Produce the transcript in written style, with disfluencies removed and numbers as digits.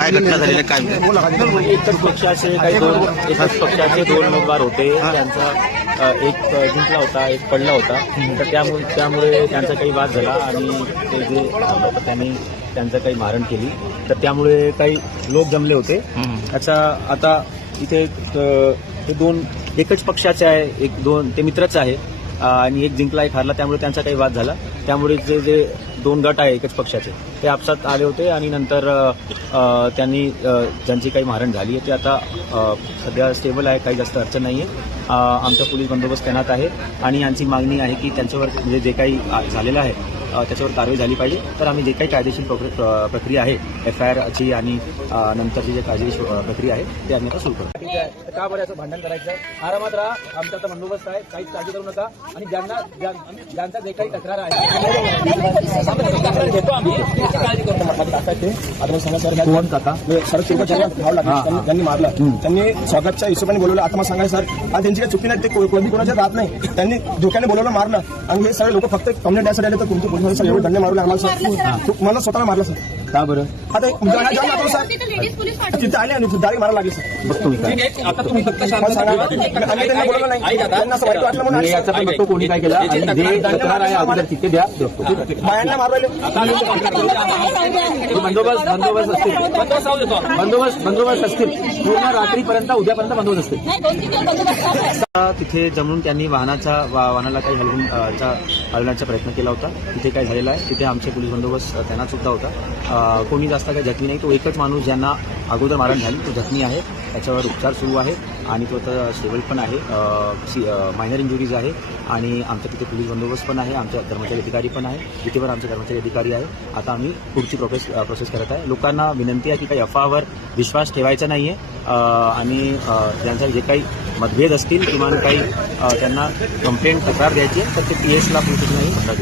काय घटना झालेल्या काय एकच पक्षाचे एकाच पक्षाचे दोन उमेदवार होते. त्यांचा एक जिंकला होता, एक पडला होता. तर त्यामुळे त्यांचा काही वाद झाला आणि ते जे लोक त्यांचं काही मारण केली. तर त्यामुळे काही लोक जमले होते. त्याचा आता इथे हे दोन एकच पक्षाचे आहे, दोन ते मित्रच आहे आणि एक जिंकला एक हारला. त्यामुळे त्यांचा काही वाद झाला. त्यामुळे जे दोन गट आहे एकच पक्षाचे ते आपसात आले होते आणि नंतर त्यांनी ज्यांची काही मारण झाली आहे ते आता सध्या स्टेबल आहे, काही जास्त अडचण नाही आहे. आमचा पोलीस बंदोबस्त तैनात आहे आणि यांची मागणी आहे की त्यांच्यावर म्हणजे जे काही झालेलं आहे त्याच्यावर कारवाई झाली पाहिजे. तर आम्ही जे काही कायदेशीर प्रक्रिया आहे FIRची आणि नंतरची जे कायदेशीर प्रक्रिया आहे ते आम्ही आता सुरू करू. का बरं असं भांडण करायचं? आरामात राहा, आमचा आता बंदोबस्त आहे, काहीच काळजी करू नका. आणि ज्यांचा जे काही तक्रार आहे घेतो आम्ही, काळजी करू नका. त्यांनी मारलं, त्यांनी स्वागतच्या हिशोबाने बोलवलं. आता मला सांगायचं सर, आणि त्यांची काही चुकी नाही, ते कधी कोणाच्या राहत नाही. त्यांनी धोक्याने बोलवलं, मारलं. आणि हे सगळे लोक फक्त कम्युनिटी यासाठी आले. तर तुमचे पोलिस सर एवढे दंडे मारले आम्हाला सर, मला स्वतःला मारलं सर. का बरं? आता सर तिथे आले आणि दारी मारायला लागली सर. बघतो आता तुम्ही फक्त त्यांना बोलवलं नाही, त्यांना असं वाईट वाटलं म्हणून याचा पण बघतो कोणी काय केलं आणि जे तक्रार आहे अगोदर तिथे द्या. बायांना मारले. बंदोबस्त असतील पूर्ण रात्रीपर्यंत, उद्यापर्यंत बंदोबस्त असतील. तिथे जमून त्यांनी वाहनाला काही हलवण्याचा प्रयत्न केला होता. तिथे काय झालेला आहे, तिथे आमचे पोलीस बंदोबस्त तैनात सुद्धा होता. कोणी जास्त काही जखमी नाही. तो एकच माणूस ज्यांना अगोदर मारण झाली तो जखमी आहे. त्याच्यावर उपचार सुरू आहे आणि तो आता स्टेबल पण आहे. मायनर इंजुरीज आहे आणि आमच्या तिथे पोलीस बंदोबस्त पण आहे. आमच्या कर्मचारी अधिकारी पण आहे. तिथे पण आमचे कर्मचारी अधिकारी आहे. आता आम्ही पुढची प्रोसेस करत आहे. लोकांना विनंती आहे की काही अफवावर विश्वास ठेवायचा नाही आहे आणि ज्यांचा जे काही मतभेद असतील किंवा काही त्यांना कंप्लेंट तक्रार द्यायची आहे तर ते PS ला पोलीस स्टेशनला